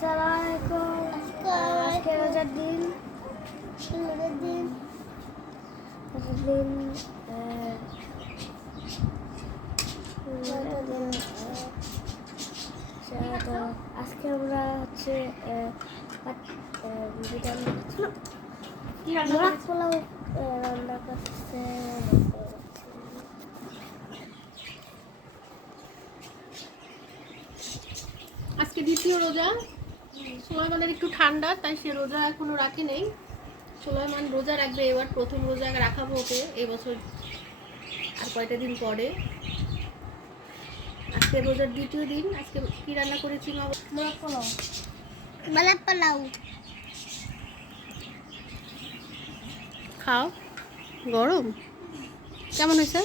আসসালামু আজকে রোজার দিন আজকে আমরা হচ্ছে পোলাও রান্না করছে। আজকে দ্বিতীয় রোজা। সুলাইমানের একটু ঠান্ডা, তাই সে রোজা এখনো রাখে নেই। সুলাইমান রোজা রাখবে এবার, প্রথম রোজা রাখাবো ওকে এই বছর আর কয়টা দিন পরে। আজকে রোজার দ্বিতীয় দিন। আজকে কি রান্না করেছি মা? পোলাও খাও, গরম কেমন হয়েছে?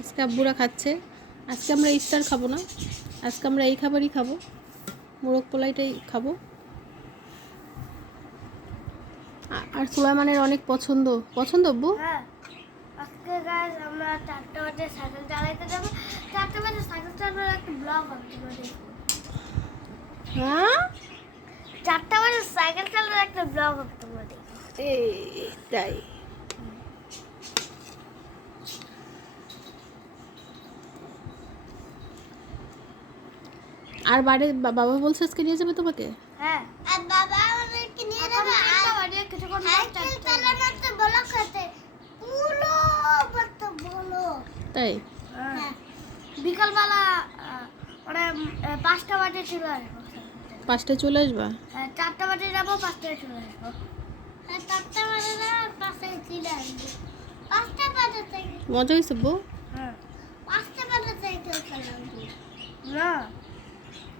আজকে আব্বুরা খাচ্ছে। আজকে আমরা ইফতার খাবো না, আজকে আমরা এই খাবারই খাবো, মোরগ পোলাইটাই খাবো। আর সুলাইমানের অনেক পছন্দ আব্বু। হ্যাঁ, আজকে গাইস আমরা 4টা বাজে সাইকেল চালাতে যাব। 4টা বাজে সাইকেল চালানোর একটা ব্লগ আপলোড করব। হ্যাঁ, 4টা বাজে সাইকেল চালানোর একটা ব্লগ আপলোড করব। এই তাই। আর বাইরে বাবা বলছে আজকে নিয়ে যাবে তোমাকে। হ্যাঁ, আর বাবা আমাদেরকে নিয়ে যাবে। আর বাড়ি কিছুক্ষণ সাইকেল চালানোতে ব্লগ করতে পুরো বাচ্চা বলো। তাই হ্যাঁ, বিকালবেলা মানে 5টা বাজে চলে আসবো। 5টায় চলে আসবা? হ্যাঁ, 4টা বাজে যাবো, 5টায় চলে আসবো। হ্যাঁ, 4টা বাজে না, 5টায় চলে আসবো। 5টা বাজে থেকে মজা হয়েছে বউ? হ্যাঁ, 5টা বাজে থেকে চালাবো না,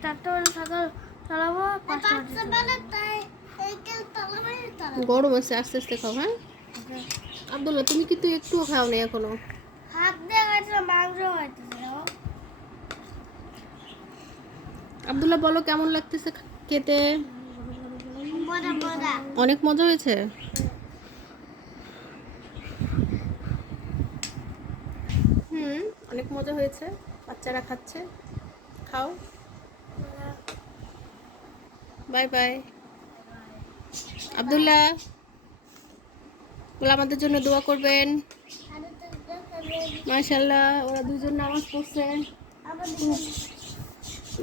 4টা বাজে সকাল চালাবো, 5টা বাজে তাই সাইকেল চালাবো। গরম আছে, আস্তে আস্তে খাও। হ্যাঁ আব্দুল্লাহ, তুমি কিন্তু একটুও খাও নি এখনো। হাত দিয়ে গেছে মাংস হইতেছে। আব্দুল্লাহ বলো কেমন লাগতেছে খেতে? অনেক মজা হয়েছে। অনেক মজা হয়েছে, বাচ্চারা খাচ্ছে। খাও, বাই বাই। আব্দুল্লাহ বলে আমাদের জন্য দোয়া করবেন। মাশাআল্লাহ, ওরা দুজন নামাজ পড়ছে।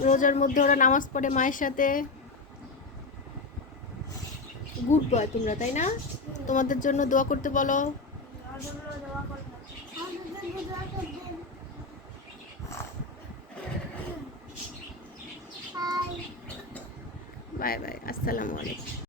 রোজার মধ্যে ওরা নামাজ পড়ে মায়ের সাথে। গুড বয় তোমরা, তাই না? তোমাদের জন্য দোয়া করতে বলো। বাই বাই, আসসালামু আলাইকুম।